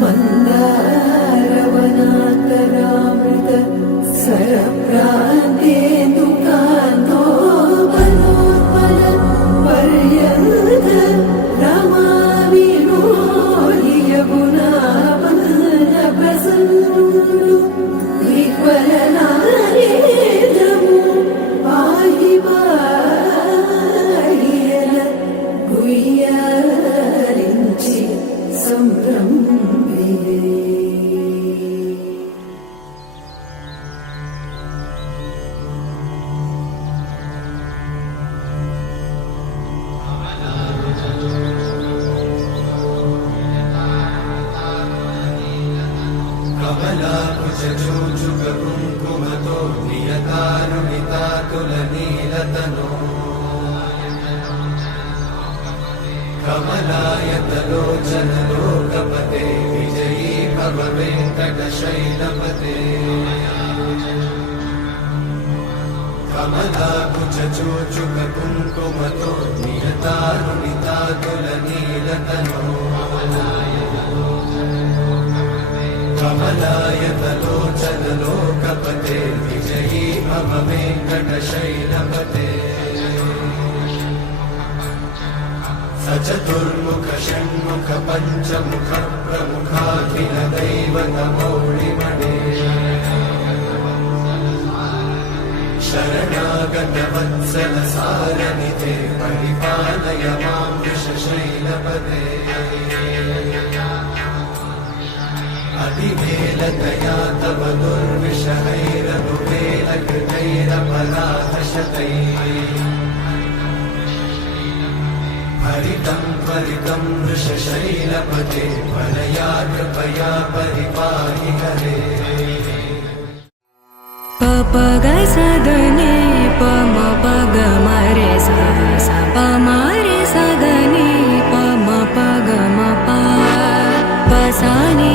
मन्दारवनान्तरामृत सरप्रान्तेन्दुकान्तो मनोत्पल पर्यन्त रमामि मोहि यमुनावनप्रसन्नो विह्वलनारेन्द्रमु पाहि पाहियन गुह्यరించి संभ्रम्भिरे कमलाकुचूचुककुङ्कुमतो नियतानुमितातुलनीलतनो कमलायतलोचनलोकपते विजयी भव वेङ्कटशैलपते कमलाकुचूचुककुङ्कुमतो नियतानुमितातुलनीलतनो कमलायतलोचनलोकपते विजयी भव वेङ्कटशैलपते सचतुर्मुख षण्मुख पञ्चमुख प्रमुखाखिल दैवतमौलिमणे शरणागत वत्सल सारनिधे परिपालय मां वृषशैलपते अधिवेलतया तव दुर्विषहैरनुवेलकृतैरपराधशतैः हरितं त्वरितं वृषशैलपते वरया कृपया परिपाहि हरे प ग स द नि प म प ग म रे स स प म रे स द नि प म प ग म प प स नि